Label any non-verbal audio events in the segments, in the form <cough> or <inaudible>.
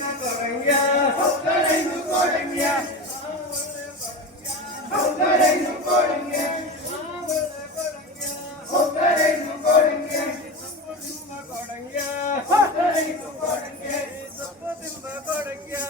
Yeah. <laughs>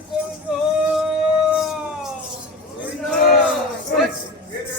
no coro